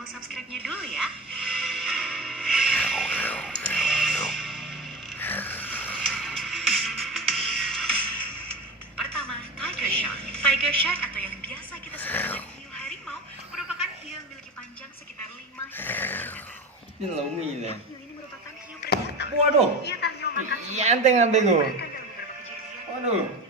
tombol subscribe-nya dulu ya. Pertama, Tiger Shark. Tiger Shark atau yang biasa kita sebut dengan hiu harimau merupakan hiu yang memiliki panjang sekitar 5 hingga 7 meter. Ini Hiu ini merupakan hiu predator. Waduh. Ia tak hanya memakan Iya, anteng tuh. mereka dalam beberapa kejadian Waduh.